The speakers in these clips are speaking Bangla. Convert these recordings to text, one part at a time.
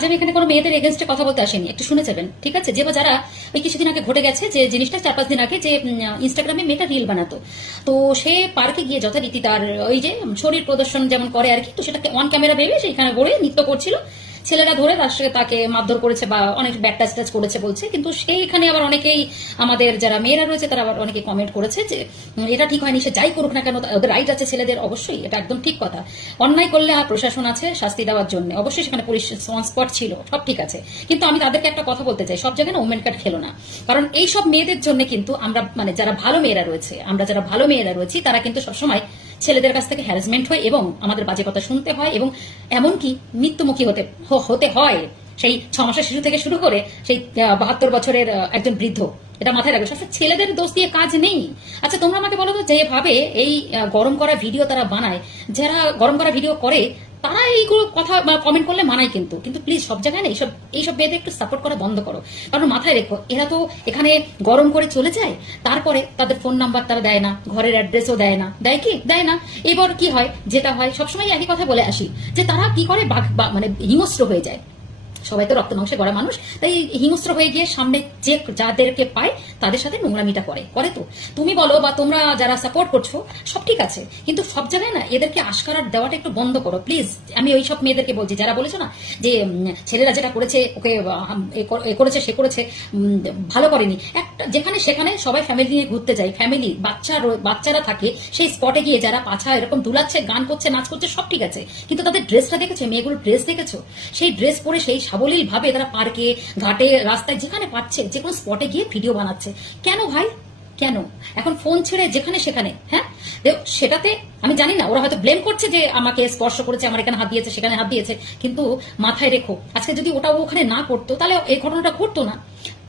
আজ আমি এখানে কোনো মেয়েদের এগেনস্টে কথা বলতে আসেনি, একটু শুনে যাবেন, ঠিক আছে? যে যারা ওই কিছুদিন আগে ঘটে গেছে যে জিনিসটা, 4-5 দিন আগে, যে ইনস্টাগ্রামে মেয়েটা রিল বানাতো, তো সে পার্কে গিয়ে যথারীতি তার ওই যে শরীর প্রদর্শন যেমন করে আর কি, তো সেটাকে অন ক্যামেরা ভেবে সেখানে গড়ে নৃত্য করছিল। ছেলেরা ধরে তার সাথে তাকে মারধর করেছে বা অনেক ব্যাড টাচ করেছে বলছে, কিন্তু সেইখানে আবার অনেকেই আমাদের যারা মেয়েরা রয়েছে তারা আবার অনেকে কমেন্ট করেছে যে এটা ঠিক হয়নি, সে যাই করুক না কেন ওদের রাইট আছে ছেলেদের, অবশ্যই এটা একদম ঠিক কথা। অন্যায় করলে প্রশাসন আছে শাস্তি দেওয়ার জন্য, অবশ্যই সেখানে পুলিশ স্পট ছিল, সব ঠিক আছে। কিন্তু আমি তাদেরকে একটা কথা বলতে চাই, সব জায়গায় না ওমেন কার্ড খেলো না, কারণ এই সব মেয়েদের জন্য কিন্তু আমরা মানে যারা ভালো মেয়েরা রয়েছে, আমরা যারা ভালো মেয়েরা রয়েছি তারা কিন্তু সবসময় ছেলেদের কাছ থেকে হ্যারাসমেন্ট হয় এবং আমাদের বাজে কথা শুনতে হয় এবং এমনকি মৃত্যুমুখী হতে হয়, সেই 6 মাসের শিশু থেকে শুরু করে সেই 72 বছরের একজন বৃদ্ধ। এটা মাথায় রাখবে, সবসময় ছেলেদের দোষ দিয়ে কাজ নেই। আচ্ছা তোমরা আমাকে বলো তো, যেভাবে এই গরম করা ভিডিও তারা বানায়, যারা গরম করা ভিডিও করে তারা এইগুলো কথা কমেন্ট করলে মানায়, কিন্তু প্লিজ সব জায়গায় না এইসব মেয়েদের একটু সাপোর্ট করা বন্ধ করো। কারণ মাথায় রেখো, এরা তো এখানে গরম করে চলে যায়, তারপরে তাদের ফোন নাম্বার তারা দেয় না, ঘরের অ্যাড্রেসও দেয় না, দেয় না। এবার কি হয়, যেটা হয় সবসময় একই কথা বলে আসি, যে তারা কি করে মানে হিংস্র হয়ে যায়। সবাই তো রক্ত মাংসে গড়া মানুষ, তাই হিংস্র হয়ে গিয়ে সামনে যে যাদেরকে পায় তাদের সাথে নোংরামিটা করে তো। তুমি বলো বা তোমরা যারা সাপোর্ট করছো সব ঠিক আছে, কিন্তু সব জায়গায় না এদেরকে আশকারা দেওয়াটা একটু বন্ধ করো প্লিজ। আমি ওই সব মেয়েদেরকে বলছি যারা বলেছো না যে ছেলেরা যেটা করেছে ওকে করেছে, সে করেছে, ভালো করেনি। একটা যেখানে সেখানে সবাই ফ্যামিলি নিয়ে ঘুরতে যায়, ফ্যামিলি বাচ্চারা থাকে, সেই স্পটে গিয়ে যারা পাছা এরকম দুলাচ্ছে, গান করছে, নাচ করছে, সব ঠিক আছে, কিন্তু তাদের ড্রেসটা দেখেছো? মেয়েগুলোর ড্রেস দেখেছো? সেই ড্রেস পরে সেই সাবলীল ভাবে তারা পার্কে, ঘাটে, রাস্তায় যেখানে পাচ্ছে যে কোনো স্পটে গিয়ে ভিডিও বানাচ্ছে। কেন ভাই, কেন? এখন ফোন ছেড়ে যেখানে সেখানে, হ্যাঁ সেটাতে আমি জানি না, ওরা হয়তো ব্লেম করছে যে আমাকে স্পর্শ করেছে, আমার এখানে হাত দিয়েছে, সেখানে হাত দিয়েছে, কিন্তু মাথায় রেখো আজকে যদি ওটা ওখানে না করতো তাহলে এই ঘটনাটা ঘটতো না।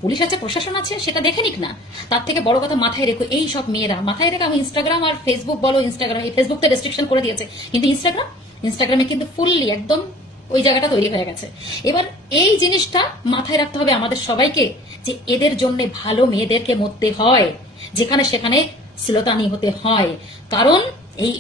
পুলিশ আছে, প্রশাসন আছে, সেটা দেখে নিক না। তার থেকে বড় কথা মাথায় রেখো, এই সব মেয়েরা মাথায় রেখে, আমি ইনস্টাগ্রাম আর ফেসবুক বলো, ইনস্টাগ্রাম এই ফেসবুক তো রেস্ট্রিকশন করে দিয়েছে, কিন্তু ইনস্টাগ্রামে কিন্তু ফুললি একদম ওই জায়গাটা তৈরি হয়ে গেছে। এবার এই জিনিসটা মাথায় রাখতে হবে আমাদের সবাইকে, যে এদের জন্য ভালো মেয়েদেরকে মরতে হয়, যেখানে সেখানে শ্লীলতানি হতে হয়, কারণ এই